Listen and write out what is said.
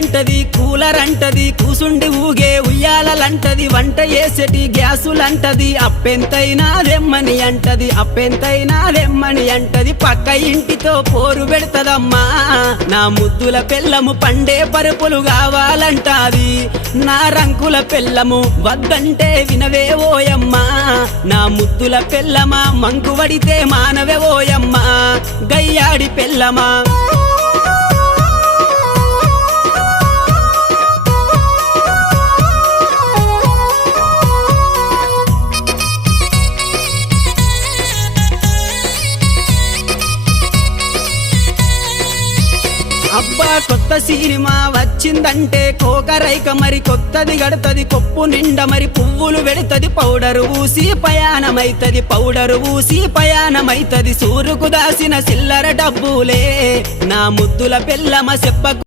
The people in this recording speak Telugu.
అంటది కూలర్ అంటది కూసుండి ఊగే ఉయ్యాలంటది వంట చేసేటి గ్యాసులంటది అప్పెంతైనా దెమ్మని అంటది అప్పెంతైనా దెమ్మని అంటది పక్క ఇంటితో పోరు పెడతదమ్మా నా ముద్దుల పెళ్ళము పండే పరుపులు కావాలంటాది నా రంకుల పెళ్ళము వద్దంటే వినవే ఓయమ్మా నా ముద్దుల పెళ్ళమా మంకు వడితే మానవే ఓయమ్మా గయ్యాడి పెళ్ళమా అబ్బా కొత్త సినిమా వచ్చిందంటే కోకరైక మరి కొత్తది గడతది కొప్పు నిండా మరి పువ్వులు వెడతది పౌడరు ఊసి పయాణమైతది పౌడరు ఊసి పయాణమైతది సూరుకు దాసిన చిల్లర డబ్బులే నా ముద్దుల పెళ్ళమ చెప్పకు